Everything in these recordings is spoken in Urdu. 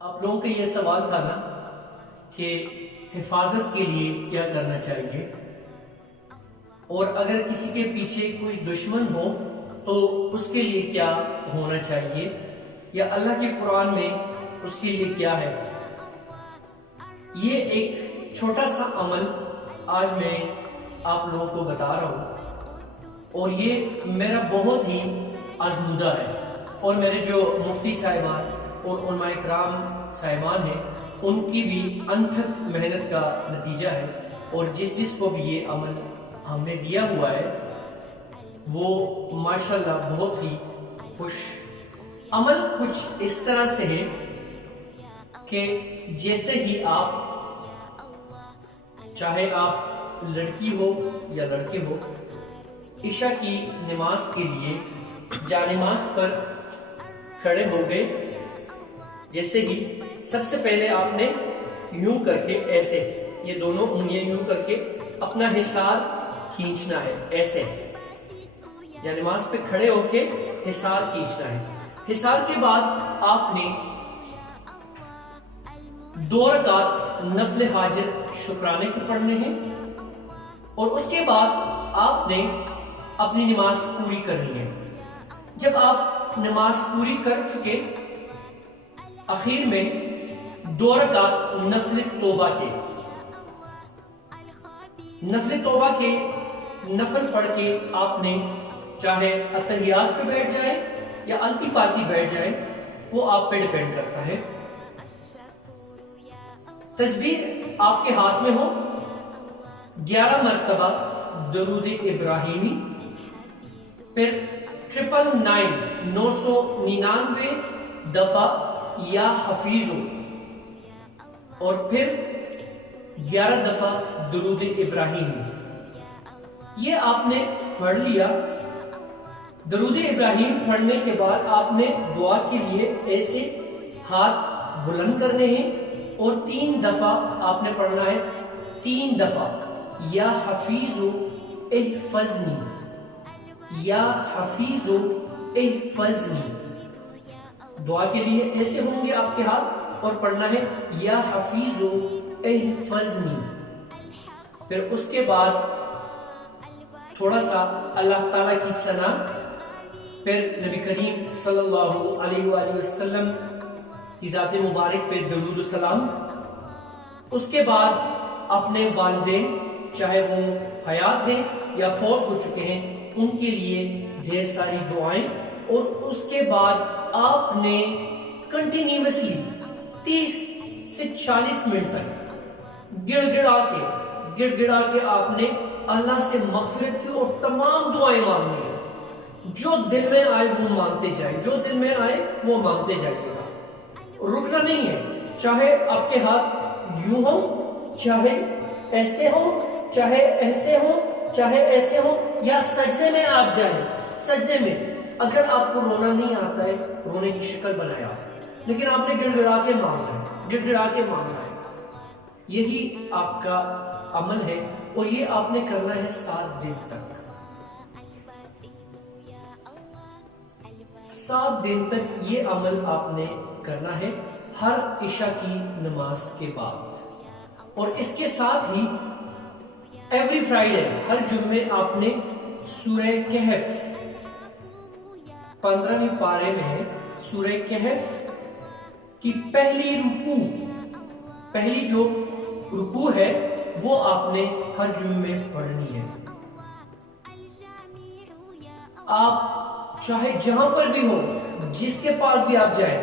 آپ لوگوں کا یہ سوال تھا نا کہ حفاظت کے لیے کیا کرنا چاہیے، اور اگر کسی کے پیچھے کوئی دشمن ہو تو اس کے لیے کیا ہونا چاہیے، یا اللہ کے قرآن میں اس کے لیے کیا ہے۔ یہ ایک چھوٹا سا عمل آج میں آپ لوگوں کو بتا رہا ہوں، اور یہ میرا بہت ہی آزمودہ ہے، اور میرے جو مفتی صاحبان اور علماء کرام صاحبان ہیں ان کی بھی انتھک محنت کا نتیجہ ہے، اور جس کو بھی یہ عمل ہم نے دیا ہوا ہے وہ ماشاءاللہ بہت ہی خوش۔ عمل کچھ اس طرح سے ہے کہ جیسے ہی آپ، چاہے آپ لڑکی ہو یا لڑکے ہو، عشاء کی نماز کے لیے جانماز پر کھڑے ہو گئے، جیسے ہی سب سے پہلے آپ نے یوں کر کے ایسے یہ دونوں انگلیاں یوں کر کے اپنا حصار کھینچنا ہے، ایسے جانماز پہ کھڑے ہو کے حصار کھینچنا ہے۔ حصار کے بعد آپ نے 2 رکعت نفل حاجت شکرانے کے پڑھنے ہیں، اور اس کے بعد آپ نے اپنی نماز پوری کرنی ہے۔ جب آپ نماز پوری کر چکے، آخر میں 2 رکعت نفل توبہ کے نفل پڑھ کے آپ نے چاہے اتحیات پہ بیٹھ جائے یا التی پالتی بیٹھ جائے، وہ آپ پہ ڈیپینڈ کرتا ہے۔ تسبیح آپ کے ہاتھ میں ہو، 11 مرتبہ درود ابراہیمی، پھر 999 دفعہ یا حفیظو، اور پھر 11 دفعہ درود ابراہیمی۔ یہ آپ نے پڑھ لیا۔ درود ابراہیم پڑھنے کے بعد آپ نے دعا کے لیے ایسے ہاتھ بلند کرنے ہیں، اور 3 دفعہ آپ نے پڑھنا ہے، 3 دفعہ یا حفیظو احفظنی، یا حفیظو احفظنی۔ دعا کے لیے ایسے ہوں گے آپ کے ہاتھ، اور پڑھنا ہے یا حفیظو احفظنی۔ پھر اس کے بعد تھوڑا سا اللہ تعالیٰ کی ثنا، پھر نبی کریم صلی اللہ علیہ وآلہ وسلم کی ذات مبارک پہ درود و سلام۔ اس کے بعد اپنے والدین، چاہے وہ حیات ہیں یا فوت ہو چکے ہیں، ان کے لیے ڈھیر ساری دعائیں، اور اس کے بعد آپ نے کنٹینیوسلی 30 سے 40 منٹ تک گڑ گڑا کے آپ نے اللہ سے مغفرت کی اور تمام دعائیں مانگنی ہیں۔ جو دل میں آئے وہ مانگتے جائیے گا، رکنا نہیں ہے۔ چاہے آپ کے ہاتھ یوں ہوں، چاہے ایسے ہوں، چاہے ایسے ہوں، چاہے ایسے ہوں، یا سجدے میں آپ جائیں۔ سجدے میں اگر آپ کو رونا نہیں آتا ہے، رونے کی شکل بنائے آپ، لیکن آپ نے گڑ گڑا کے مانگنا ہے۔ یہی آپ کا عمل ہے، اور یہ آپ نے کرنا ہے 7 دن تک۔ 7 دن تک یہ عمل آپ نے کرنا ہے، ہر عشاء کی نماز کے بعد۔ اور اس کے ساتھ ہی ایوری فرائیڈے، ہر جمعے آپ نے سورہ کہف، 15ویں پارے میں ہے سورہ کہف کی پہلی جو رکوع ہے وہ آپ نے ہر جمعے میں پڑھنی ہے۔ آپ چاہے جہاں پر بھی ہو، جس کے پاس بھی آپ جائیں،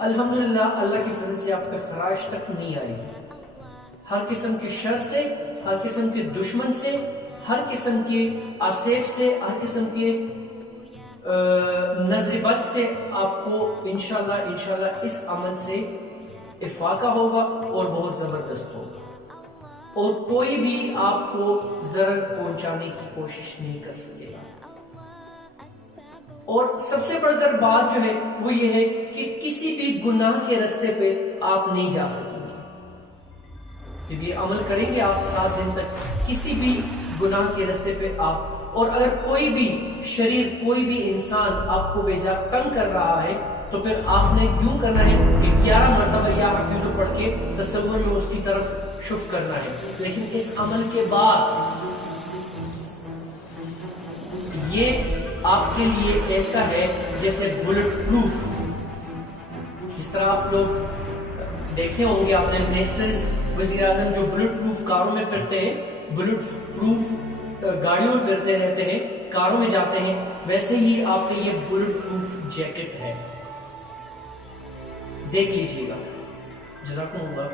الحمدللہ اللہ کی فضل سے آپ پہ خراش تک نہیں آئے گی۔ ہر قسم کے شر سے، ہر قسم کے دشمن سے، ہر قسم کے آسیب سے، ہر قسم کے نظر بد سے آپ کو انشاءاللہ اس عمل سے افاقہ ہوگا، اور بہت زبردست ہوگا، اور کوئی بھی آپ کو ضرر پہنچانے کی کوشش نہیں کر سکے گا۔ اور سب سے بڑھ کر بات جو ہے وہ یہ ہے کہ کسی بھی گناہ کے راستے پہ آپ نہیں جا سکیں گے۔ جب یہ عمل کریں گے آپ 7 دن تک، کسی بھی گناہ کے راستے پہ اور اگر کوئی بھی شریر، کوئی بھی انسان آپ کو بے جا تنگ کر رہا ہے، تو پھر آپ نے یوں کرنا ہے کہ 11 مرتبہ یا حفیظ پڑھ کے تصور میں اس کی طرف شف کرنا ہے. لیکن اس عمل کے بعد یہ آپ کے لیے ایسا ہے جیسے بلٹ پروف. جس طرح آپ لوگ دیکھے ہوں گے آپ نے منسٹرز وزیر اعظم جو بلٹ پروف کاروں میں پھرتے ہیں, بلٹ پروف گاڑیوں میں پھرتے رہتے ہیں, کاروں میں جاتے ہیں, ویسے ہی آپ کے یہ بلٹ پروف جیکٹ ہے. دیکھ لیجئے گا. جزاکم اللہ.